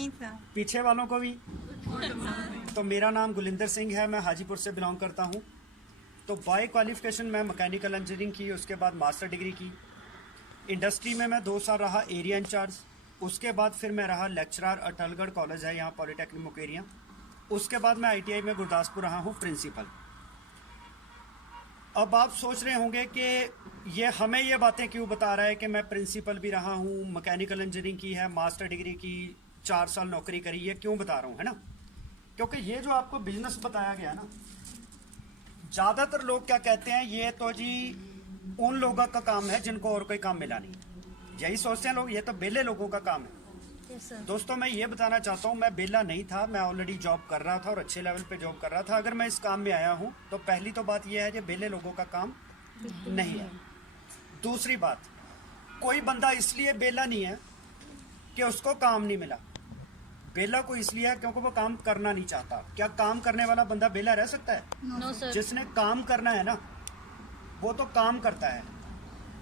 नहीं था। पीछे वालों को भी। तो मेरा नाम गुलिंदर सिंह है, मैं हाजीपुर से बिलोंग करता हूँ। तो बाय क्वालिफिकेशन मैं मैकेनिकल इंजीनियरिंग की, उसके बाद मास्टर डिग्री की। इंडस्ट्री में मैं 2 साल रहा एरिया इंचार्ज। उसके बाद फिर मैं रहा लेक्चरर, अटलगढ़ कॉलेज है यहाँ पॉलीटेक्निक मुकेरिया। उसके बाद मैं ITI में गुरदासपुर रहा हूँ प्रिंसिपल। अब आप सोच रहे होंगे कि हमें ये बातें क्यों बता रहा है कि मैं प्रिंसिपल भी रहा हूँ, मैकेनिकल इंजीनियरिंग की है, मास्टर डिग्री की, 4 साल नौकरी करी, ये क्यों बता रहा हूँ, है ना? क्योंकि ये जो आपको बिजनेस बताया गया ना, ज़्यादातर लोग क्या कहते हैं, ये तो जी उन लोगों का काम है जिनको और कोई काम मिला नहीं। यही सोचते हैं लोग, ये तो बेले लोगों का काम है। दोस्तों मैं ये बताना चाहता हूँ, मैं बेला नहीं था, मैं ऑलरेडी जॉब कर रहा था और अच्छे लेवल पे जॉब कर रहा था। अगर मैं इस काम में आया हूँ तो पहली तो बात यह है कि बेले लोगों का काम नहीं है। दूसरी बात, कोई बंदा इसलिए बेला नहीं है कि उसको काम नहीं मिला। बेला को इसलिए है क्योंकि वो काम करना नहीं चाहता। क्या काम करने वाला बंदा बेला रह सकता है? No sir. जिसने काम करना है ना, वो तो काम करता है।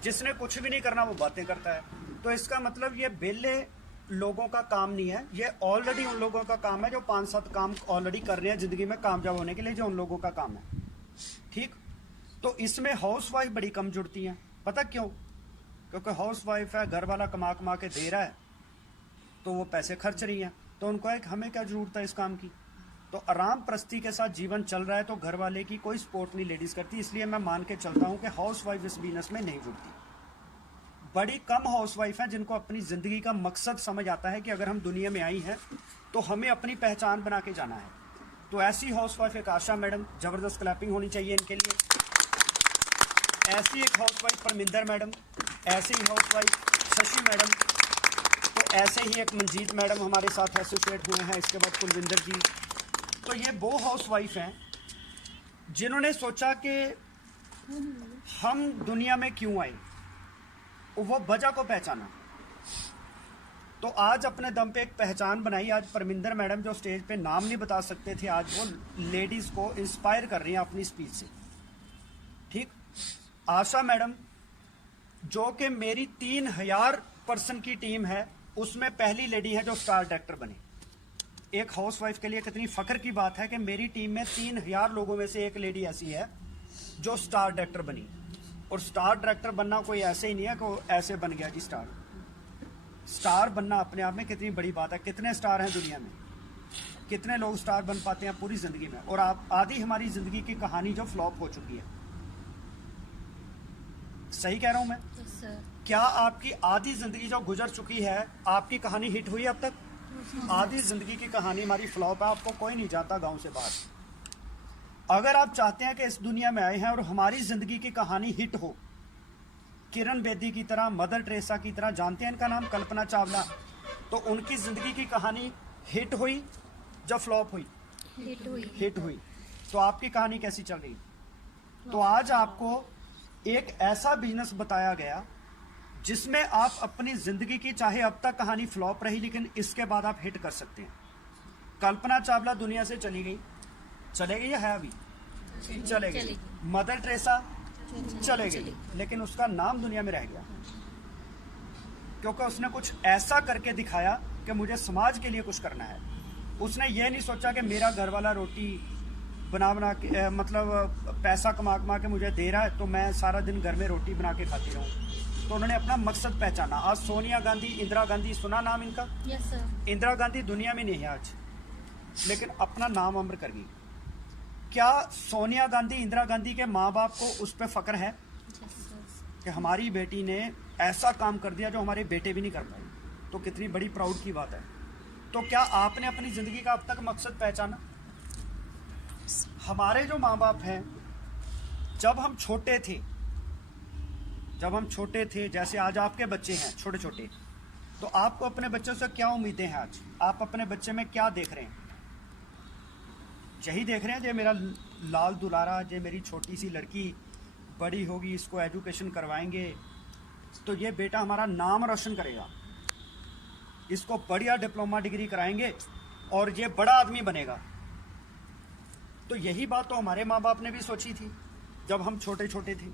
जिसने कुछ भी नहीं करना वो बातें करता है। तो इसका मतलब ये बेले लोगों का काम नहीं है, ये ऑलरेडी उन लोगों का काम है जो 5-7 काम ऑलरेडी कर रहे हैं जिंदगी में कामयाब होने के लिए, जो उन लोगों का काम है। ठीक। तो इसमें हाउस वाइफ बड़ी कम जुड़ती हैं। पता क्यों? क्योंकि हाउस वाइफ है, घर वाला कमा कमा के दे रहा है तो वो पैसे खर्च रही हैं, तो उनको एक हमें क्या जरूरत है इस काम की। तो आराम प्रस्ती के साथ जीवन चल रहा है, तो घर वाले की कोई सपोर्ट नहीं लेडीज करती। इसलिए मैं मान के चलता हूँ कि हाउस वाइफ इस बिजनेस में नहीं जुड़ती। बड़ी कम हाउस वाइफ हैं जिनको अपनी ज़िंदगी का मकसद समझ आता है कि अगर हम दुनिया में आई हैं तो हमें अपनी पहचान बना के जाना है। तो ऐसी हाउस वाइफ एक आशा मैडम, ज़बरदस्त क्लैपिंग होनी चाहिए इनके लिए। ऐसी एक हाउस वाइफ परमिंदर मैडम, ऐसी ही हाउस वाइफ शशि मैडम, तो ऐसे ही एक मंजीत मैडम हमारे साथ एसोसिएट हुए हैं। इसके बाद कुलविंदर जी। तो ये वो हाउस वाइफ हैं जिन्होंने सोचा कि हम दुनिया में क्यों आए, वो वजह को पहचाना। तो आज अपने दम पे एक पहचान बनाई। आज परमिंदर मैडम जो स्टेज पे नाम नहीं बता सकते थे, आज वो लेडीज़ को इंस्पायर कर रही हैं अपनी स्पीच से। ठीक। आशा मैडम जो कि मेरी 3000 पर्सन की टीम है, उसमें पहली लेडी है जो स्टार डायरेक्टर बनी। एक हाउस वाइफ के लिए कितनी फ़ख्र की बात है कि मेरी टीम में 3000 लोगों में से एक लेडी ऐसी है जो स्टार डायरेक्टर बनी। और स्टार डायरेक्टर बनना कोई ऐसे ही नहीं है कि वो ऐसे बन गया जी स्टार। स्टार बनना अपने आप में कितनी बड़ी बात है। कितने स्टार हैं दुनिया में, कितने लोग स्टार बन पाते हैं पूरी ज़िंदगी में। और आप आधी हमारी ज़िंदगी की कहानी जो फ्लॉप हो चुकी है। सही कह रहा हूं मैं? क्या आपकी आधी ज़िंदगी जो गुजर चुकी है, आपकी कहानी हिट हुई अब तक? आधी ज़िंदगी की कहानी हमारी फ्लॉप है। आपको कोई नहीं जाता गाँव से बाहर। अगर आप चाहते हैं कि इस दुनिया में आए हैं और हमारी ज़िंदगी की कहानी हिट हो, किरण बेदी की तरह, मदर टेरेसा की तरह, जानते हैं इनका नाम, कल्पना चावला, तो उनकी ज़िंदगी की कहानी हिट हुई जब फ्लॉप हुई? हिट हुई। तो आपकी कहानी कैसी चल रही? तो आज आपको एक ऐसा बिजनेस बताया गया जिसमें आप अपनी ज़िंदगी की, चाहे अब तक कहानी फ्लॉप रही, लेकिन इसके बाद आप हिट कर सकते हैं। कल्पना चावला दुनिया से चली गई, चले गई है अभी? चले गई। मदर टेरेसा चले गई, लेकिन उसका नाम दुनिया में रह गया क्योंकि उसने कुछ ऐसा करके दिखाया कि मुझे समाज के लिए कुछ करना है। उसने ये नहीं सोचा कि मेरा घर वाला रोटी बना के मतलब पैसा कमा के मुझे दे रहा है तो मैं सारा दिन घर में रोटी बना के खाती रहूँ। तो उन्होंने अपना मकसद पहचाना। आज सोनिया गांधी, इंदिरा गांधी, सुना नाम इनका? Yes sir. इंदिरा गांधी दुनिया में नहीं है आज, लेकिन अपना नाम अमर कर गई। क्या सोनिया गांधी, इंदिरा गांधी के माँ बाप को उस पर फ़ख्र है कि हमारी बेटी ने ऐसा काम कर दिया जो हमारे बेटे भी नहीं कर पाए? तो कितनी बड़ी प्राउड की बात है। तो क्या आपने अपनी ज़िंदगी का अब तक मकसद पहचाना? हमारे जो माँ बाप हैं, जब हम छोटे थे, जैसे आज आपके बच्चे हैं छोटे छोटे, तो आपको अपने बच्चों से क्या उम्मीदें हैं? आज आप अपने बच्चे में क्या देख रहे हैं? यही देख रहे हैं जो मेरा लाल दुलारा, जो मेरी छोटी सी लड़की बड़ी होगी, इसको एजुकेशन करवाएंगे तो ये बेटा हमारा नाम रोशन करेगा, इसको बढ़िया डिप्लोमा डिग्री कराएंगे और ये बड़ा आदमी बनेगा। तो यही बात तो हमारे माँ बाप ने भी सोची थी जब हम छोटे छोटे थे।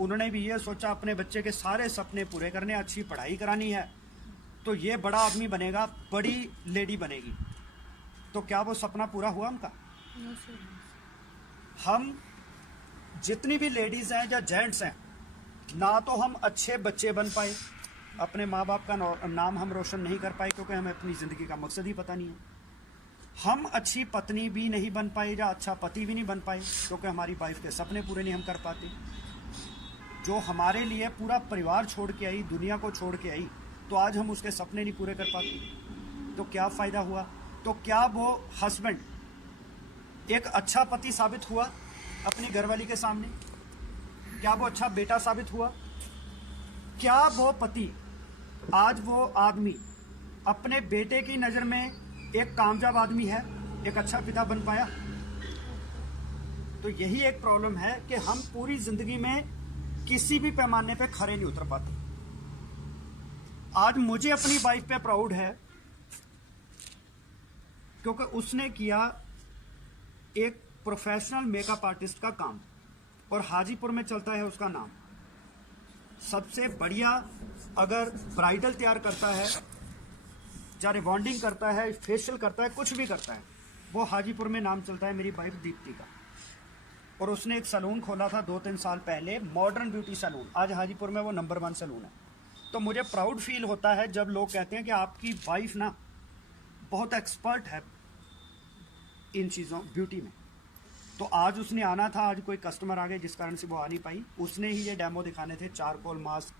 उन्होंने भी ये सोचा अपने बच्चे के सारे सपने पूरे करने, अच्छी पढ़ाई करानी है, तो ये बड़ा आदमी बनेगा, बड़ी लेडी बनेगी, तो क्या वो सपना पूरा हुआ उनका? हम जितनी भी लेडीज हैं या जेंट्स हैं, ना तो हम अच्छे बच्चे बन पाए, अपने माँ बाप का नाम हम रोशन नहीं कर पाए क्योंकि हमें अपनी ज़िंदगी का मकसद ही पता नहीं है। हम अच्छी पत्नी भी नहीं बन पाए या अच्छा पति भी नहीं बन पाए क्योंकि हमारी वाइफ के सपने पूरे नहीं हम कर पाते। जो हमारे लिए पूरा परिवार छोड़ के आई, दुनिया को छोड़ के आई, तो आज हम उसके सपने नहीं पूरे कर पाते, तो क्या फ़ायदा हुआ? तो क्या वो हस्बैंड एक अच्छा पति साबित हुआ अपनी घरवाली के सामने? क्या वो अच्छा बेटा साबित हुआ? क्या वो पति, आज वो आदमी अपने बेटे की नज़र में एक कामयाब आदमी है, एक अच्छा पिता बन पाया? तो यही एक प्रॉब्लम है कि हम पूरी जिंदगी में किसी भी पैमाने पे खरे नहीं उतर पाते। आज मुझे अपनी वाइफ पे प्राउड है क्योंकि उसने किया एक प्रोफेशनल मेकअप आर्टिस्ट का काम और हाजीपुर में चलता है उसका नाम। सबसे बढ़िया अगर ब्राइडल तैयार करता है, चाहे रिबॉन्डिंग करता है, फेशियल करता है, कुछ भी करता है, वो हाजीपुर में नाम चलता है मेरी वाइफ दीप्ति का। और उसने एक सैलून खोला था 2-3 साल पहले, मॉडर्न ब्यूटी सैलून। आज हाजीपुर में वो नंबर 1 सैलून है। तो मुझे प्राउड फील होता है जब लोग कहते हैं कि आपकी वाइफ ना बहुत एक्सपर्ट है इन चीज़ों, ब्यूटी में। तो आज उसने आना था, आज कोई कस्टमर आ गए जिस कारण से वो आ नहीं पाई। उसने ही ये डेमो दिखाने थे, charcoal mask,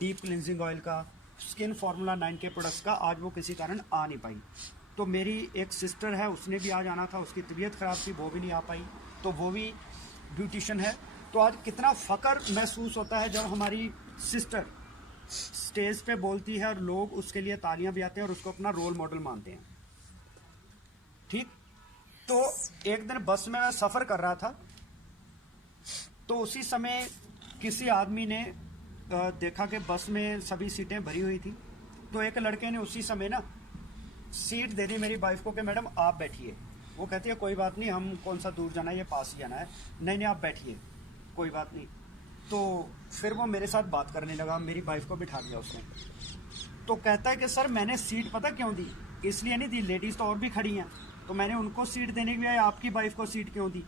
deep cleansing oil का, स्किन फार्मूला 9 के प्रोडक्ट्स का। आज वो किसी कारण आ नहीं पाई। तो मेरी एक सिस्टर है, उसने भी आज आना था, उसकी तबीयत ख़राब थी, वो भी नहीं आ पाई, तो वो भी ब्यूटिशियन है। तो आज कितना फ़ख्र महसूस होता है जब हमारी सिस्टर स्टेज पे बोलती है और लोग उसके लिए तालियां भी आते हैं और उसको अपना रोल मॉडल मानते हैं। ठीक। तो एक दिन बस में मैं सफ़र कर रहा था, तो उसी समय किसी आदमी ने देखा कि बस में सभी सीटें भरी हुई थी, तो एक लड़के ने उसी समय ना सीट दे दी मेरी वाइफ को कि मैडम आप बैठिए। वो कहती है कोई बात नहीं, हम कौन सा दूर जाना है, ये पास ही जाना है। नहीं आप बैठिए, कोई बात नहीं। तो फिर वो मेरे साथ बात करने लगा, मेरी वाइफ को बिठा दिया उसने। तो कहता है कि सर मैंने सीट पता क्यों दी? इसलिए नहीं दी, लेडीज़ तो और भी खड़ी हैं, तो मैंने उनको सीट देने के लिए आपकी वाइफ को सीट क्यों दी?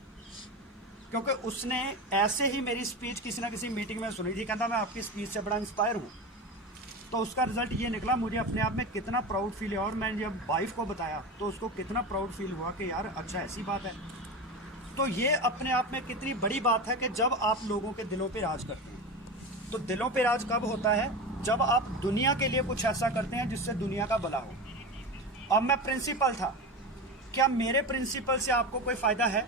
क्योंकि उसने ऐसे ही मेरी स्पीच किसी ना किसी मीटिंग में सुनी थी, कहता मैं आपकी स्पीच से बड़ा इंस्पायर हूँ। तो उसका रिजल्ट ये निकला, मुझे अपने आप में कितना प्राउड फील है। और मैंने जब वाइफ को बताया तो उसको कितना प्राउड फील हुआ कि यार अच्छा ऐसी बात है। तो ये अपने आप में कितनी बड़ी बात है कि जब आप लोगों के दिलों पे राज करते हैं। तो दिलों पे राज कब होता है? जब आप दुनिया के लिए कुछ ऐसा करते हैं जिससे दुनिया का भला हो। अब मैं प्रिंसिपल था, क्या मेरे प्रिंसिपल से आपको कोई फ़ायदा है?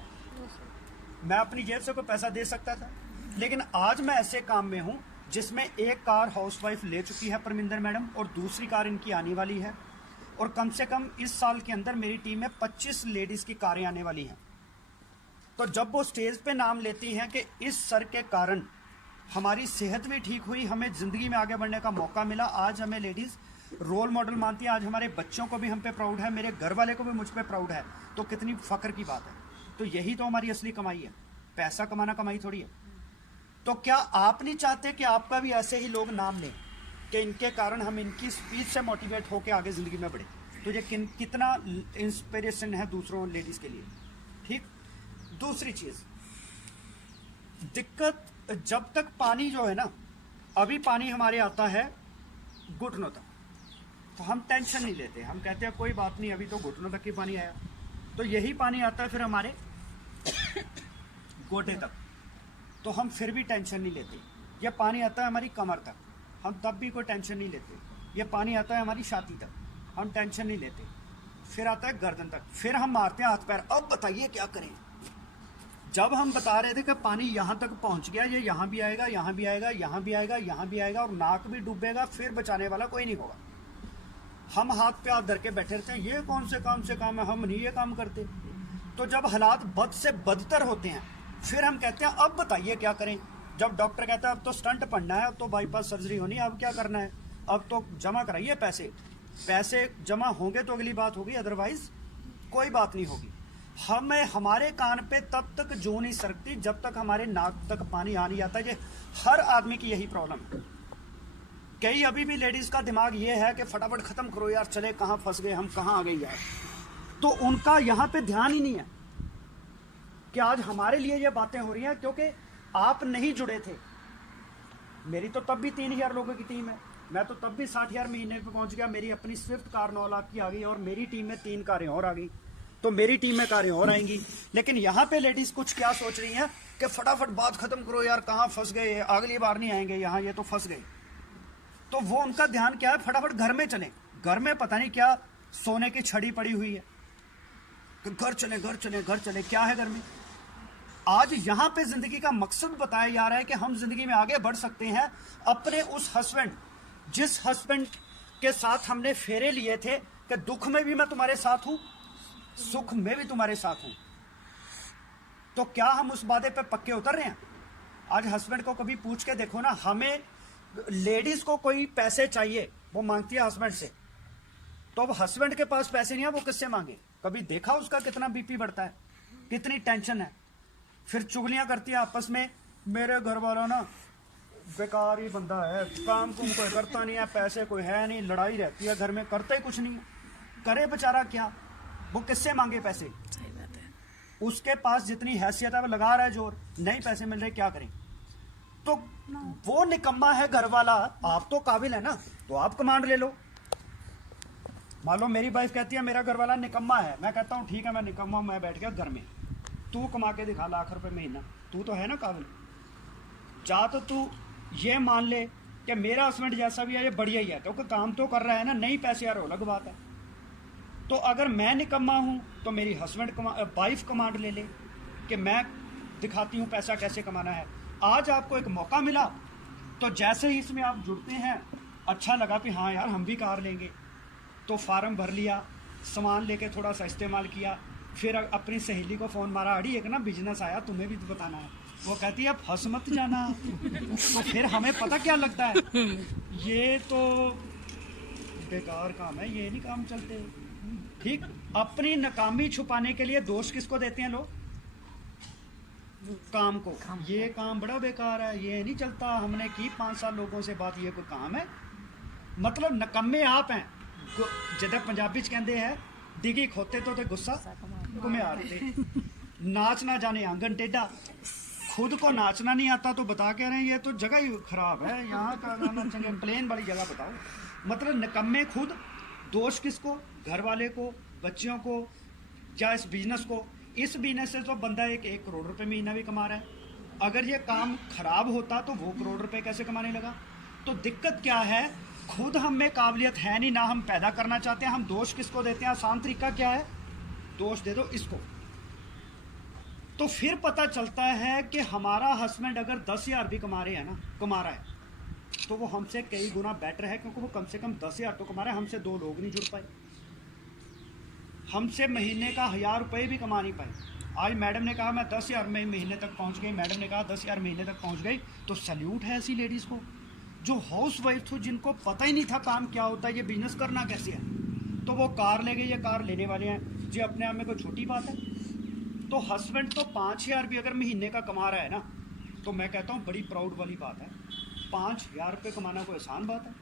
मैं अपनी जेब से कोई पैसा दे सकता था, लेकिन आज मैं ऐसे काम में हूँ जिसमें एक कार हाउसवाइफ ले चुकी है परमिंदर मैडम, और दूसरी कार इनकी आने वाली है, और कम से कम इस साल के अंदर मेरी टीम में 25 लेडीज़ की कारें आने वाली हैं। तो जब वो स्टेज पे नाम लेती हैं कि इस सर के कारण हमारी सेहत भी ठीक हुई, हमें ज़िंदगी में आगे बढ़ने का मौका मिला, आज हमें लेडीज़ रोल मॉडल मानती है, आज हमारे बच्चों को भी हम पे प्राउड है, मेरे घर वाले को भी मुझ पे प्राउड है, तो कितनी फ़ख्र की बात है। तो यही तो हमारी असली कमाई है। पैसा कमाना कमाई थोड़ी है। तो क्या आप नहीं चाहते कि आपका भी ऐसे ही लोग नाम लें कि इनके कारण हम इनकी स्पीच से मोटिवेट होकर आगे ज़िंदगी में बढ़े? तो ये कितना इंस्पिरेशन है दूसरों लेडीज़ के लिए। ठीक। दूसरी चीज़, दिक्कत जब तक पानी जो है ना, अभी पानी हमारे आता है घुटनों तक, तो हम टेंशन नहीं लेते, हम कहते हैं कोई बात नहीं, अभी तो घुटनों तक ही पानी आया। तो यही पानी आता है फिर हमारे गोटे तक, तो हम फिर भी टेंशन नहीं लेते। ये पानी आता है हमारी कमर तक, हम तब भी कोई टेंशन नहीं लेते। ये पानी आता है हमारी छाती तक, हम टेंशन नहीं लेते। फिर आता है गर्दन तक, फिर हम मारते हैं हाथ पैर। अब बताइए क्या करें? जब हम बता रहे थे कि पानी यहाँ तक पहुँच गया, ये यहाँ भी आएगा, यहाँ भी आएगा, यहाँ भी आएगा, यहाँ भी आएगा, और नाक भी डूबेगा, फिर बचाने वाला कोई नहीं होगा। हम हाथ पे हाथ धर के बैठे रहते हैं, ये कौन से काम है, हम नहीं ये काम करते। तो जब हालात बद से बदतर होते हैं, फिर हम कहते हैं अब बताइए क्या करें। जब डॉक्टर कहता है अब तो स्टंट पड़ना है, अब तो बाईपास सर्जरी होनी है, अब क्या करना है? अब तो जमा कराइए पैसे जमा होंगे तो अगली बात होगी, अदरवाइज कोई बात नहीं होगी। हमें हमारे कान पे तब तक जू नहीं सरकती जब तक हमारे नाक तक पानी आ नहीं जाता। ये हर आदमी की यही प्रॉब्लम है। कई अभी भी लेडीज का दिमाग ये है कि फटाफट खत्म करो यार, चले कहाँ फंस गए हम, कहाँ आ गए यार। तो उनका यहाँ पे ध्यान ही नहीं है कि आज हमारे लिए ये बातें हो रही हैं, क्योंकि आप नहीं जुड़े थे। मेरी तो तब भी 3,000 लोगों की टीम है, मैं तो तब भी 60,000 महीने पे पहुंच गया। मेरी अपनी स्विफ्ट कार 9 लाख की आ गई और मेरी टीम में 3 कारें और आ गई, तो मेरी टीम में कारें और आएंगी। लेकिन यहाँ पे लेडीज कुछ क्या सोच रही हैं कि फटाफट बात खत्म करो यार, कहाँ फंस गए, अगली बार नहीं आएंगे यहाँ, ये तो फंस गए। तो वो उनका ध्यान क्या है, फटाफट घर में चले। घर में पता नहीं क्या सोने की छड़ी पड़ी हुई है कि घर चले घर चले घर चले, क्या है घर में। आज यहाँ पे जिंदगी का मकसद बताया जा रहा है कि हम जिंदगी में आगे बढ़ सकते हैं अपने उस हस्बैंड, जिस हस्बैंड के साथ हमने फेरे लिए थे कि दुख में भी मैं तुम्हारे साथ हूं, सुख में भी तुम्हारे साथ हूं। तो क्या हम उस वादे पे पक्के उतर रहे हैं? आज हस्बैंड को कभी पूछ के देखो ना, हमें लेडीज को कोई पैसे चाहिए, वो मांगती है हस्बैंड से, तो अब हस्बैंड के पास पैसे नहीं है, वो किससे मांगे? कभी देखा उसका कितना बीपी बढ़ता है, कितनी टेंशन है। फिर चुगलियां करती है आपस में, मेरे घर वाला ना बेकार ही बंदा है, काम कुम कोई करता नहीं है, पैसे कोई है नहीं, लड़ाई रहती है घर में, करता ही कुछ नहीं है। करे बेचारा क्या, वो किससे मांगे पैसे? उसके पास जितनी हैसियत है वो लगा रहा है जोर, नहीं पैसे मिल रहे, क्या करें? तो वो निकम्मा है घर वाला। आप तो काबिल है ना, तो आप कमांड ले लो। मान लो मेरी वाइफ कहती है मेरा घर वाला निकम्मा है, मैं कहता हूँ ठीक है मैं निकम्मा हूं, मैं बैठ गया घर में, तू कमा के दिखा लाख रुपए महीना, तू तो है ना काबिल। चाह तो तू ये मान ले कि मेरा हस्बैंड जैसा भी है ये बढ़िया ही है, क्योंकि काम तो कर रहा है ना, नहीं पैसे यार अलग बात है। तो अगर मैं निकम्मा हूं तो मेरी हस्बैंड वाइफ कमांड ले ले कि मैं दिखाती हूं पैसा कैसे कमाना है। आज आपको एक मौका मिला, तो जैसे ही इसमें आप जुड़ते हैं, अच्छा लगा कि हाँ यार हम भी कार लेंगे, तो फार्म भर लिया, सामान लेके थोड़ा सा इस्तेमाल किया, फिर अपनी सहेली को फ़ोन मारा, अड़ी एक ना बिजनेस आया, तुम्हें भी तो बताना है। वो कहती है फंस मत जाना। तो फिर हमें पता क्या लगता है, ये तो बेकार काम है, ये नहीं काम चलते। ठीक, अपनी नाकामी छुपाने के लिए दोष किसको देते हैं लोग? काम को। ये काम बड़ा बेकार है, ये नहीं चलता, हमने की 5 साल लोगों से बात, ये कोई काम है? मतलब नकम्मे आप हैं। जिदा पंजाबी च कहते हैं डिगी खोते तो गुस्सा घुमिया देते, नाच ना जाने आंगन टेढ़ा। खुद को नाचना नहीं आता तो बता के रहे हैं ये तो जगह ही खराब है, यहाँ का गाना चंगे, प्लेन वाली जगह बताओ। मतलब निकम्मे खुद, दोष किसको? घर वाले को, बच्चियों को, या इस बिजनेस को। इस बिजनेस से तो बंदा 1 करोड़ रुपए महीना भी कमा रहा है। अगर ये काम खराब होता तो वो करोड़ रुपए कैसे कमाने लगा? तो दिक्कत क्या है, खुद हम में काबिलियत है नहीं, ना हम पैदा करना चाहते हैं, हम दोष किसको देते हैं? आसान तरीका क्या है, दोष दे दो इसको। तो फिर पता चलता है कि हमारा हस्बैंड अगर 10,000 भी कमा रहा है, तो वो हमसे कई गुना बेटर है, क्योंकि वो कम से कम 10,000 तो कमा रहा है। हमसे 2 लोग नहीं जुड़ पाए, हमसे महीने का 1,000 रुपये भी कमा नहीं पाए। आज मैडम ने कहा मैं 10,000 में महीने तक पहुंच गई, मैडम ने कहा 10,000 महीने तक पहुंच गई, तो सैल्यूट है ऐसी लेडीज़ को जो हाउस वाइफ थी, जिनको पता ही नहीं था काम क्या होता है, ये बिजनेस करना कैसे है। तो वो कार ले गई, ये कार लेने वाले हैं जी, अपने आप में कोई छोटी बात है। तो हस्बैंड तो 5,000 भी अगर महीने का कमा रहा है ना, तो मैं कहता हूँ बड़ी प्राउड वाली बात है। 5,000 रुपये कमाना कोई आसान बात है?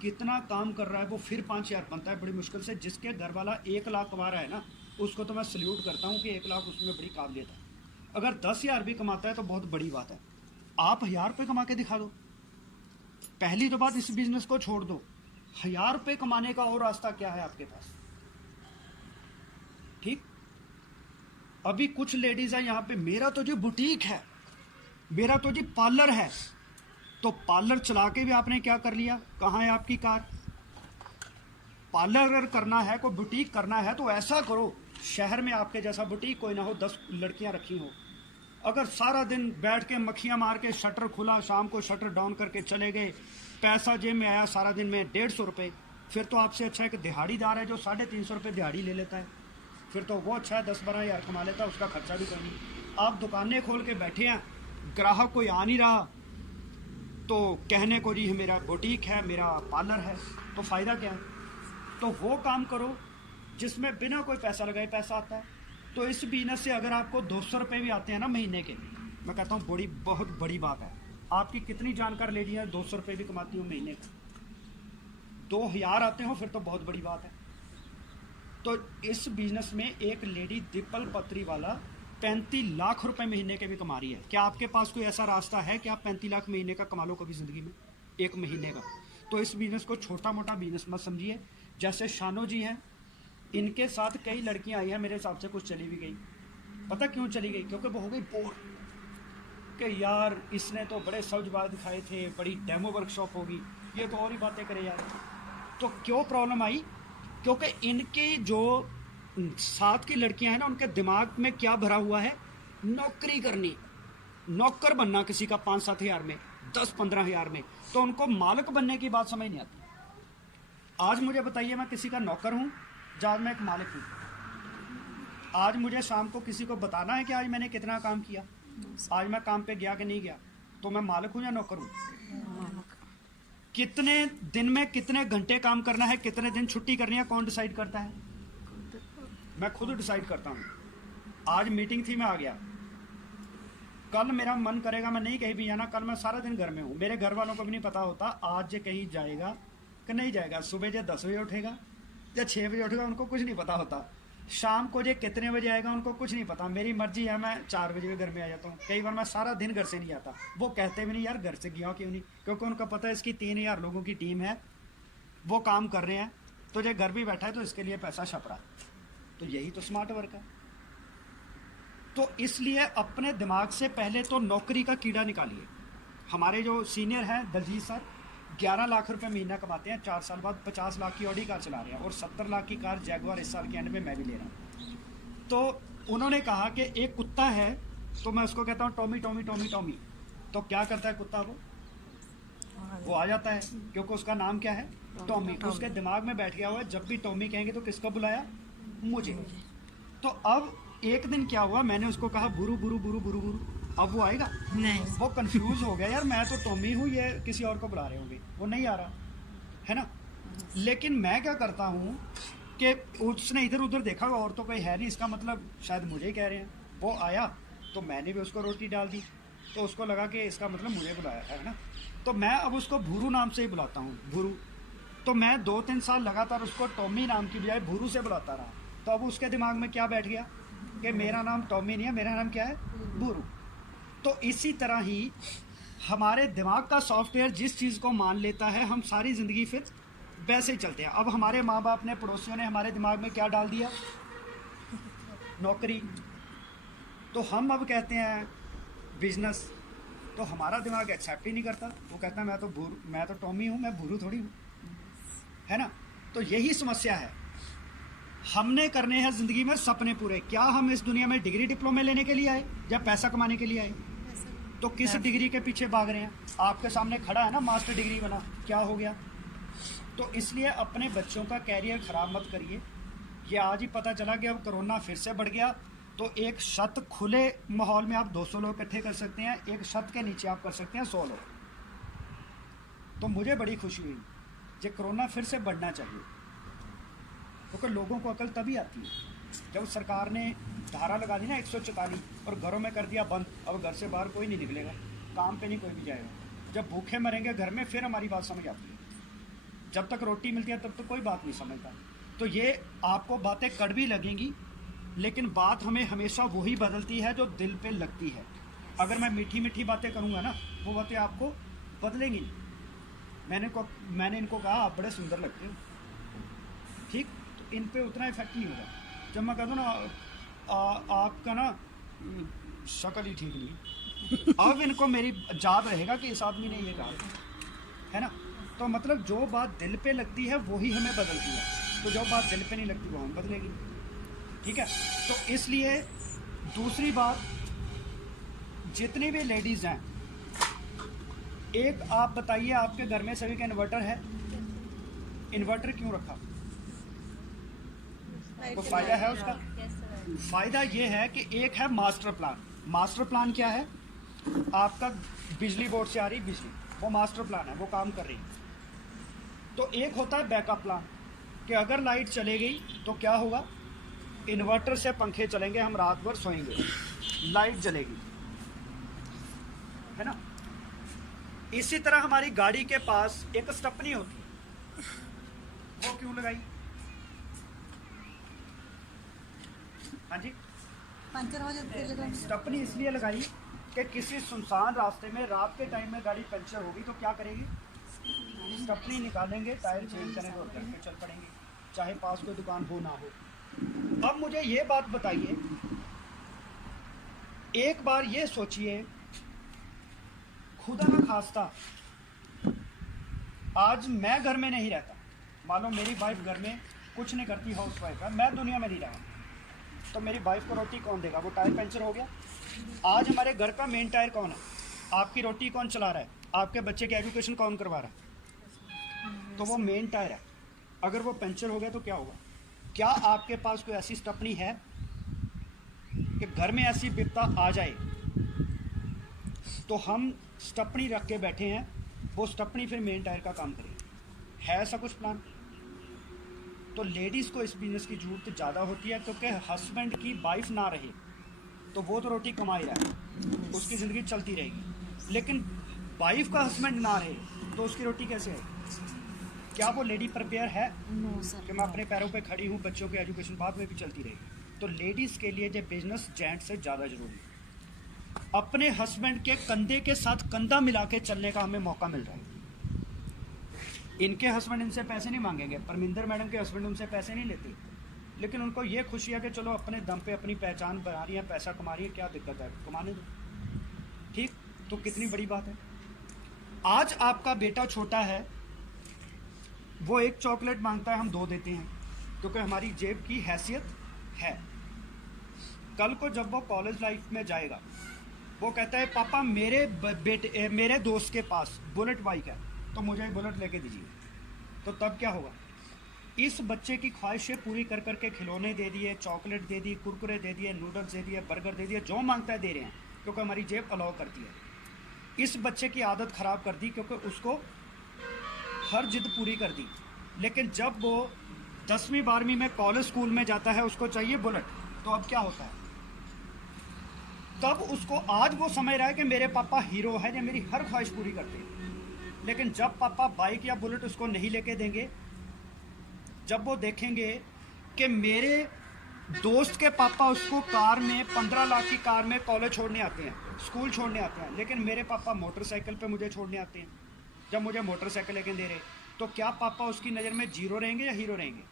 कितना काम कर रहा है वो, फिर 5,000 बनता है बड़ी मुश्किल से। जिसके घर वाला 1 लाख कमा रहा है ना, उसको तो मैं सल्यूट करता हूँ कि 1 लाख उसमें बड़ी काबिलियत है। अगर 10,000 भी कमाता है तो बहुत बड़ी बात है। आप 1,000 रुपये कमा के दिखा दो। पहली तो बात, इस बिजनेस को छोड़ दो, 1,000 रुपये कमाने का और रास्ता क्या है आपके पास? ठीक, अभी कुछ लेडीज है यहाँ पे, मेरा तो जो बुटीक है, मेरा तो जी पार्लर है, तो पार्लर चला के भी आपने क्या कर लिया? कहाँ है आपकी कार? पार्लर अगर करना है, कोई बुटीक करना है, तो ऐसा करो शहर में आपके जैसा बुटीक कोई ना हो, 10 लड़कियां रखी हो। अगर सारा दिन बैठ के मक्खियां मार के शटर खुला, शाम को शटर डाउन करके चले गए, पैसा जेब में आया सारा दिन में 150 रुपये, फिर तो आपसे अच्छा है कि दिहाड़ीदार है जो 350 रुपये दिहाड़ी ले लेता है, फिर तो वो अच्छा है 10-12 हज़ार कमा लेता है, उसका खर्चा भी कम नहीं। आप दुकानें खोल के बैठे हैं, ग्राहक कोई आ नहीं रहा, तो कहने को जी मेरा बुटीक है, मेरा पार्लर है, तो फ़ायदा क्या है? तो वो काम करो जिसमें बिना कोई पैसा लगाए पैसा आता है। तो इस बिजनेस से अगर आपको 200 रुपये भी आते हैं ना महीने के, मैं कहता हूँ बहुत बड़ी बात है। आपकी कितनी जानकार लेडीज हैं 200 रुपये भी कमाती हूँ महीने का? 2000 आते हो फिर तो बहुत बड़ी बात है। तो इस बिजनेस में एक लेडी दीपल पत्री वाला 35 लाख रुपए महीने के भी कमा रही है। क्या आपके पास कोई ऐसा रास्ता है कि आप 35 लाख महीने का कमा लो कभी ज़िंदगी में, एक महीने का? तो इस बिजनेस को छोटा मोटा बिजनेस मत समझिए। जैसे शानो जी हैं, इनके साथ कई लड़कियां आई हैं, मेरे हिसाब से कुछ चली भी गई। पता क्यों चली गई? क्योंकि वो हो गई बोर कि यार इसने तो बड़े सौजबाज दिखाए थे, बड़ी डेमो वर्कशॉप होगी, ये तो और ही बातें करे यार। तो क्यों प्रॉब्लम आई? क्योंकि इनके जो साथ की लड़कियां हैं ना, उनके दिमाग में क्या भरा हुआ है? नौकरी करनी, नौकर बनना किसी का 5-7 हज़ार में, 10-15 हज़ार में। तो उनको मालिक बनने की बात समझ नहीं आती। आज मुझे बताइए, मैं किसी का नौकर हूँ, आज मैं एक मालिक हूँ। आज मुझे शाम को किसी को बताना है कि आज मैंने कितना काम किया, आज मैं काम पे गया कि नहीं गया, तो मैं मालिक हूँ या नौकर हूँ? कितने दिन में कितने घंटे काम करना है, कितने दिन छुट्टी करनी है, कौन डिसाइड करता है? मैं खुद डिसाइड करता हूँ। आज मीटिंग थी, मैं आ गया। कल मेरा मन करेगा मैं नहीं कहीं भी जाना, कल मैं सारा दिन घर में हूँ। मेरे घर वालों को भी नहीं पता होता आज जे कहीं जाएगा कि नहीं जाएगा। सुबह जे 10 बजे उठेगा या 6 बजे उठेगा, उनको कुछ नहीं पता होता। शाम को जे कितने बजे आएगा, उनको कुछ नहीं पता। मेरी मर्जी है, मैं 4 बजे भी घर में आ जाता हूँ। कई बार मैं सारा दिन घर से नहीं आता। वो कहते भी नहीं यार घर से गया क्यों नहीं, क्योंकि उनको पता है इसकी 3000 लोगों की टीम है, वो काम कर रहे हैं, तो जो घर भी बैठा है तो इसके लिए पैसा छप रहा। तो यही तो स्मार्ट वर्क है। तो इसलिए अपने दिमाग से पहले तो नौकरी का कीड़ा निकालिए। हमारे जो सीनियर हैं दलजीत सर, 11 लाख रुपए महीना कमाते हैं, 4 साल बाद 50 लाख की ऑडी कार चला रहे हैं, और 70 लाख की कार जैगवार इस साल के एंड में मैं भी ले रहा हूँ। तो उन्होंने कहा कि एक कुत्ता है, तो मैं उसको कहता हूँ टॉमी टॉमी टॉमी टॉमी। तो क्या करता है कुत्ता? वो आ जाता है, क्योंकि उसका नाम क्या है? टॉमी। उसके दिमाग में बैठ गया हुआ है, जब भी टॉमी कहेंगे तो किसको बुलाया? मुझे। तो अब एक दिन क्या हुआ, मैंने उसको कहा बुरू बुरू बुरू बुरू बुरू, अब वो आएगा नहीं? वो कंफ्यूज हो गया, यार मैं तो टॉमी हूँ, ये किसी और को बुला रहे होंगे, वो नहीं आ रहा है ना। लेकिन मैं क्या करता हूँ कि उसने इधर उधर देखा और तो कोई है नहीं, इसका मतलब शायद मुझे ही कह रहे हैं। वो आया तो मैंने भी उसको रोटी डाल दी, तो उसको लगा कि इसका मतलब मुझे बुलाया है ना। तो मैं अब उसको भूरू नाम से ही बुलाता हूँ, भूरू। तो मैं 2-3 साल लगातार उसको टॉमी नाम की बजाय भूरू से बुलाता रहा। तो अब उसके दिमाग में क्या बैठ गया कि मेरा नाम टॉमी नहीं है, मेरा नाम क्या है? भूरू। तो इसी तरह ही हमारे दिमाग का सॉफ्टवेयर जिस चीज़ को मान लेता है, हम सारी ज़िंदगी फिर वैसे ही चलते हैं। अब हमारे माँ बाप ने, पड़ोसियों ने हमारे दिमाग में क्या डाल दिया? नौकरी। तो हम अब कहते हैं बिजनेस, तो हमारा दिमाग एक्सेप्ट ही नहीं करता। वो कहता है मैं तो टॉमी हूँ, मैं भूरू थोड़ी हूँ, है ना। तो यही समस्या है। हमने करने हैं ज़िंदगी में सपने पूरे। क्या हम इस दुनिया में डिग्री डिप्लोमे लेने के लिए आए या पैसा कमाने के लिए आए? तो किस डिग्री के पीछे भाग रहे हैं? आपके सामने खड़ा है ना, मास्टर डिग्री बना, क्या हो गया? तो इसलिए अपने बच्चों का कैरियर ख़राब मत करिए। ये आज ही पता चला कि अब कोरोना फिर से बढ़ गया, तो एक छत खुले माहौल में आप 200 लोग इकट्ठे कर सकते हैं, एक छत के नीचे आप कर सकते हैं 100 लोग। तो मुझे बड़ी खुशी हुई कि कोरोना फिर से बढ़ना चाहिए, क्योंकि लोगों को अकल तभी आती है जब सरकार ने धारा लगा दी ना 144 और घरों में कर दिया बंद। अब घर से बाहर कोई नहीं निकलेगा, काम पे नहीं कोई भी जाएगा। जब भूखे मरेंगे घर में, फिर हमारी बात समझ आती है। जब तक रोटी मिलती है तब तक कोई बात नहीं समझता। तो ये आपको बातें कड़वी लगेंगी, लेकिन बात हमें हमेशा वही बदलती है जो दिल पे लगती है। अगर मैं मीठी मीठी बातें करूँगा ना, वो बातें आपको बदलेंगी। मैंने इनको कहा आप बड़े सुंदर लगते हो, ठीक, तो इन पे उतना इफेक्ट नहीं होगा। जब मैं कहता हूँ ना आपका ना शक्ल ही ठीक नहीं, अब इनको मेरी याद रहेगा कि इस आदमी ने ये कहा, है ना। तो मतलब जो बात दिल पे लगती है वही हमें बदलती है, तो जो बात दिल पे नहीं लगती वो हम बदलेगी, ठीक है। तो इसलिए दूसरी बात, जितनी भी लेडीज़ हैं, एक आप बताइए, आपके घर में सभी का इन्वर्टर है? इन्वर्टर क्यों रखा? तो फायदा है उसका। फायदा ये है कि एक है मास्टर प्लान। मास्टर प्लान क्या है? आपका बिजली बोर्ड से आ रही बिजली, वो मास्टर प्लान है, वो काम कर रही है। तो एक होता है बैकअप प्लान, कि अगर लाइट चले गई तो क्या होगा? इन्वर्टर से पंखे चलेंगे, हम रात भर सोएंगे, लाइट जलेगी, है ना। इसी तरह हमारी गाड़ी के पास एक स्टेपनी होती है, वो क्यों लगाई? हाँ जी, पंचर हो जाती स्टपनी इसलिए लगाई कि किसी सुनसान रास्ते में रात के टाइम में गाड़ी पंचर होगी तो क्या करेगी? स्टपनी निकालेंगे, टायर चेंज करेंगे और घर पे चल पड़ेंगे, चाहे पास कोई दुकान हो ना हो। अब मुझे ये बात बताइए, एक बार ये सोचिए, खुदा ना खास्ता आज मैं घर में नहीं रहता, मान लो मेरी वाइफ घर में कुछ नहीं करती, हाउस वाइफ है, मैं दुनिया में नहीं रहा, तो मेरी वाइफ को रोटी कौन देगा? वो टायर पंचर हो गया। आज हमारे घर का मेन टायर कौन है? आपकी रोटी कौन चला रहा है? आपके बच्चे की एजुकेशन कौन करवा रहा है? तो वो मेन टायर है। अगर वो पंचर हो गया तो क्या होगा? क्या आपके पास कोई ऐसी स्टपनी है कि घर में ऐसी विपदा आ जाए तो हम स्टपनी रख के बैठे हैं, वो स्टपनी फिर मेन टायर का काम करेगी? है ऐसा कुछ प्लान? तो लेडीज़ को इस बिजनेस की जरूरत ज़्यादा होती है, क्योंकि हस्बैंड की वाइफ ना रहे तो वो तो रोटी कमा ही रहा है, उसकी ज़िंदगी चलती रहेगी, लेकिन वाइफ का हस्बैंड ना रहे तो उसकी रोटी कैसे है? क्या वो लेडी प्रिपेयर है कि मैं अपने पैरों पे खड़ी हूँ, बच्चों की एजुकेशन बाद में भी चलती रहेगी? तो लेडीज़ के लिए ये बिजनेस जेंट्स से ज़्यादा ज़रूरी है। अपने हस्बैंड के कंधे के साथ कंधा मिला के चलने का हमें मौका मिल रहा है। इनके हस्बैंड इनसे पैसे नहीं मांगेंगे, परमिंदर मैडम के हस्बैंड उनसे पैसे नहीं लेती, लेकिन उनको ये खुशी है कि चलो अपने दम पे अपनी पहचान बना रही है, पैसा कमा रही है, क्या दिक्कत है, कमाने दो, ठीक? तो कितनी बड़ी बात है। आज आपका बेटा छोटा है, वो एक चॉकलेट मांगता है, हम 2 देते हैं क्योंकि हमारी जेब की हैसियत है। कल को जब वो कॉलेज लाइफ में जाएगा, वो कहता है पापा मेरे दोस्त के पास बुलेट बाइक है तो मुझे बुलेट लेके दीजिए, तो तब क्या होगा? इस बच्चे की ख्वाहिशें पूरी कर करके खिलौने दे दिए, चॉकलेट दे दी, कुरकुरे दे दिए, नूडल्स दे दिए, बर्गर दे दिए, जो मांगता है दे रहे हैं क्योंकि हमारी जेब अलाउ करती है। इस बच्चे की आदत ख़राब कर दी क्योंकि उसको हर जिद पूरी कर दी, लेकिन जब वो 10वीं 12वीं में कॉलेज स्कूल में जाता है उसको चाहिए बुलेट, तो अब क्या होता है? तब उसको आज वो समझ रहा है कि मेरे पापा हीरो है जो मेरी हर ख्वाहिश पूरी करते हैं, लेकिन जब पापा बाइक या बुलेट उसको नहीं लेके देंगे, जब वो देखेंगे कि मेरे दोस्त के पापा उसको कार में 15 लाख की कार में कॉलेज छोड़ने आते हैं, स्कूल छोड़ने आते हैं, लेकिन मेरे पापा मोटरसाइकिल पे मुझे छोड़ने आते हैं, जब मुझे मोटरसाइकिल लेके दे रहे, तो क्या पापा उसकी नज़र में जीरो रहेंगे या हीरो रहेंगे?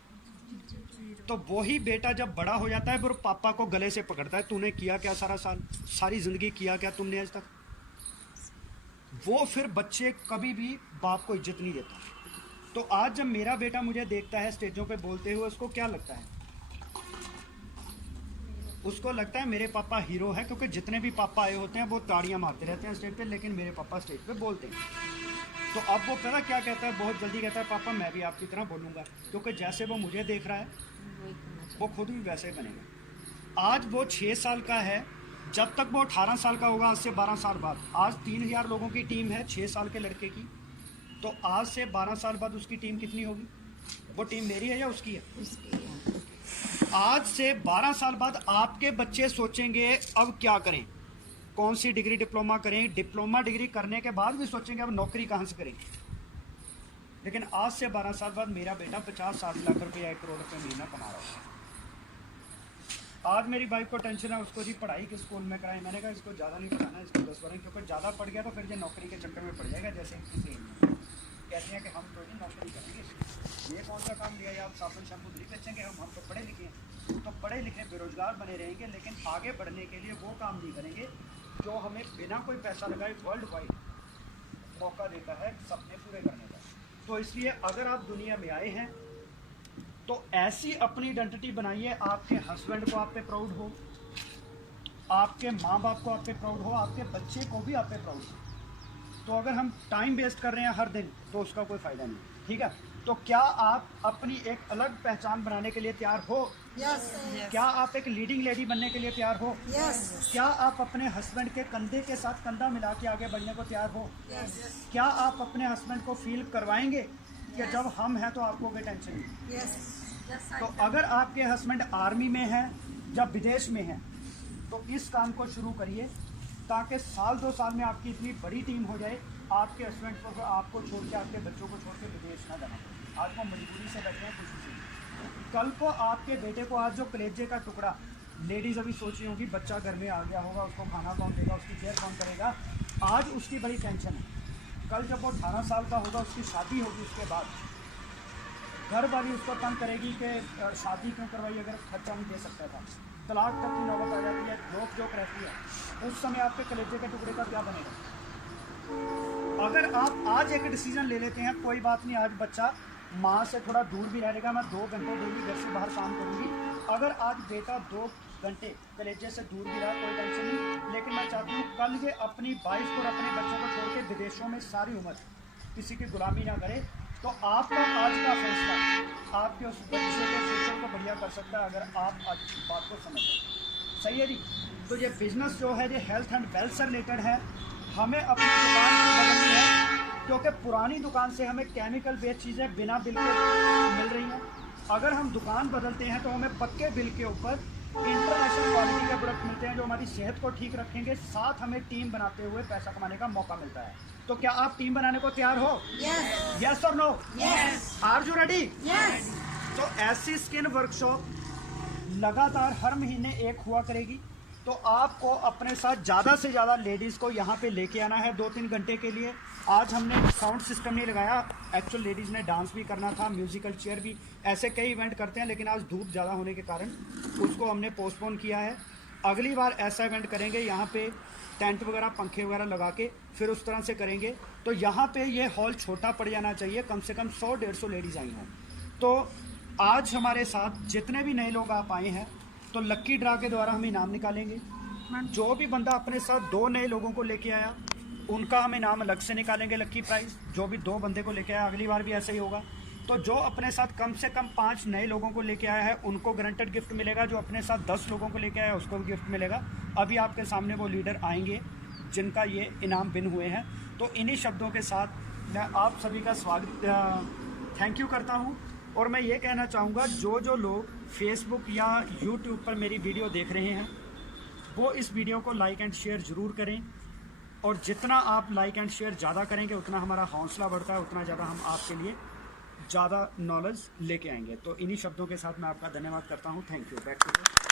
तो वही बेटा जब बड़ा हो जाता है फिर पापा को गले से पकड़ता है, तूने किया क्या सारी ज़िंदगी किया क्या तुमने आज तक? वो फिर बच्चे कभी भी बाप को इज्जत नहीं देता। तो आज जब मेरा बेटा मुझे देखता है स्टेजों पे बोलते हुए, उसको क्या लगता है? उसको लगता है मेरे पापा हीरो है, क्योंकि जितने भी पापा आए होते हैं वो ताड़ियां मारते रहते हैं स्टेज पे, लेकिन मेरे पापा स्टेज पे बोलते हैं। तो अब वो पता क्या कहता है? बहुत जल्दी कहता है पापा मैं भी आपकी तरह बोलूँगा, क्योंकि जैसे वो मुझे देख रहा है वो खुद भी वैसे बनेगा। आज वो 6 साल का है, जब तक वो 18 साल का होगा, आज से 12 साल बाद, आज 3000 लोगों की टीम है 6 साल के लड़के की, तो आज से 12 साल बाद उसकी टीम कितनी होगी? वो टीम मेरी है या उसकी है? आज से 12 साल बाद आपके बच्चे सोचेंगे अब क्या करें, कौन सी डिग्री डिप्लोमा करें, डिप्लोमा डिग्री करने के बाद भी सोचेंगे अब नौकरी कहाँ से करेंगे। लेकिन आज से 12 साल बाद मेरा बेटा 50-60 लाख रुपये 1 करोड़ रुपये महीना कमा रहा है। आज मेरी वाइफ को टेंशन है, उसको जी पढ़ाई किस स्कूल में कराएं, मैंने कहा इसको ज़्यादा नहीं पढ़ाना, इसको 10 वर्ष, क्योंकि ज़्यादा पढ़ गया तो फिर ये नौकरी के चक्कर में पड़ जाएगा। जैसे किसी कहते हैं कि हम तो नहीं नौकरी करेंगे, ये कौन सा काम लिया है, आप साबुन शैम्पू नहीं बेचेंगे, हम तो पढ़े लिखे हैं, तो पढ़े लिखे बेरोजगार बने रहेंगे, लेकिन आगे बढ़ने के लिए वो काम नहीं करेंगे जो हमें बिना कोई पैसा लगाए वर्ल्ड वाइड मौका देता है सपने पूरे करने का। तो इसलिए अगर आप दुनिया में आए हैं तो ऐसी अपनी आइडेंटिटी बनाइए, आपके हस्बैंड को आप पे प्राउड हो, आपके माँ बाप को आप पे प्राउड हो, आपके बच्चे को भी आप पे प्राउड हो। तो अगर हम टाइम वेस्ट कर रहे हैं हर दिन तो उसका कोई फ़ायदा नहीं, ठीक है? तो क्या आप अपनी एक अलग पहचान बनाने के लिए तैयार हो? यस। क्या आप एक लीडिंग लेडी बनने के लिए तैयार हो? यस। क्या आप अपने हस्बैंड के कंधे के साथ कंधा मिला के आगे बढ़ने को तैयार हो? यस। क्या आप अपने हस्बैंड को फील करवाएंगे कि जब हम हैं तो आपको कोई टेंशन नहीं? यस। तो अगर आपके हस्बैंड आर्मी में हैं या विदेश में हैं तो इस काम को शुरू करिए, ताकि साल 2 साल में आपकी इतनी बड़ी टीम हो जाए, आपके हस्बैंड को आपको छोड़ के, आपके बच्चों को छोड़ के विदेश ना जाना पड़े। आज वो मजबूरी से बैठे हैं, खुशी से। कल को आपके बेटे को आज जो कलेजे का टुकड़ा, लेडीज़ अभी सोच रही होंगी बच्चा घर में आ गया होगा, उसको खाना कौन देगा, उसकी केयर कौन करेगा, आज उसकी बड़ी टेंशन है। कल जब वो 18 साल का होगा, उसकी शादी होगी, उसके बाद घर वाली उसको तंग करेगी कि शादी क्यों करवाई अगर खर्चा नहीं दे सकता था, तलाक तक की नौबत आ जाती है, रोक जोक रहती है। उस समय आपके कलेजे के टुकड़े का क्या बनेगा? अगर आप आज एक डिसीजन ले लेते हैं, कोई बात नहीं, आज बच्चा माँ से थोड़ा दूर भी रहेगा, मैं 2 घंटे डेली घर से बाहर काम करूँगी। अगर आज बेटा 2 घंटे कलेजे से दूर भी रहा, कोई टेंशन नहीं, लेकिन मैं चाहती हूँ कल ये अपनी वाइफ और अपने बच्चों को छोड़ के विदेशों में सारी उम्र किसी की गुलामी ना करे। तो आपका आज का फैसला आपके उस बच्चे के फ्यूचर को बढ़िया कर सकता है, अगर आप आज बात को समझ लें। सही है जी। तो ये बिजनेस जो है, ये हेल्थ एंड वेल्थ से रिलेटेड है। हमें अपनी दुकान को बदलनी है, क्योंकि पुरानी दुकान से हमें केमिकल बेस्ड चीज़ें बिना बिल के मिल रही हैं। अगर हम दुकान बदलते हैं तो हमें पक्के बिल के ऊपर इंटरनेशनल क्वालिटी के प्रोडक्ट मिलते हैं, जो हमारी सेहत को ठीक रखेंगे, साथ हमें टीम बनाते हुए पैसा कमाने का मौका मिलता है। तो क्या आप टीम बनाने को तैयार हो? यस और नो? Are you ready? तो ऐसी स्किन वर्कशॉप लगातार हर महीने एक हुआ करेगी। तो आपको अपने साथ ज़्यादा से ज़्यादा लेडीज़ को यहाँ पे लेके आना है 2-3 घंटे के लिए। आज हमने साउंड सिस्टम नहीं लगाया, एक्चुअल लेडीज़ ने डांस भी करना था, म्यूजिकल चेयर भी, ऐसे कई इवेंट करते हैं, लेकिन आज धूप ज़्यादा होने के कारण उसको हमने पोस्टपोन किया है। अगली बार ऐसा इवेंट करेंगे, यहाँ पे टेंट वगैरह पंखे वगैरह लगा के फिर उस तरह से करेंगे। तो यहाँ पे ये हॉल छोटा पड़ जाना चाहिए, कम से कम 100-150 लेडीज़ आई हों। तो आज हमारे साथ जितने भी नए लोग आप आए हैं, तो लक्की ड्रा के द्वारा हम इनाम निकालेंगे। जो भी बंदा अपने साथ 2 नए लोगों को लेके आया, उनका हम इनाम अलग से निकालेंगे, लक्की प्राइज़। जो भी 2 बंदे को लेके आया, अगली बार भी ऐसा ही होगा। तो जो अपने साथ कम से कम 5 नए लोगों को लेके आया है, उनको गारंटेड गिफ्ट मिलेगा। जो अपने साथ 10 लोगों को लेके आया है, उसको भी गिफ्ट मिलेगा। अभी आपके सामने वो लीडर आएंगे जिनका ये इनाम विन हुए हैं। तो इन्हीं शब्दों के साथ मैं आप सभी का स्वागत थैंक यू करता हूँ। और मैं ये कहना चाहूँगा, जो लोग फेसबुक या यूट्यूब पर मेरी वीडियो देख रहे हैं, वो इस वीडियो को लाइक एंड शेयर ज़रूर करें। और जितना आप लाइक एंड शेयर ज़्यादा करेंगे, उतना हमारा हौसला बढ़ता है, उतना ज़्यादा हम आपके लिए ज़्यादा नॉलेज लेके आएंगे। तो इन्हीं शब्दों के साथ मैं आपका धन्यवाद करता हूँ। Thank you. Back to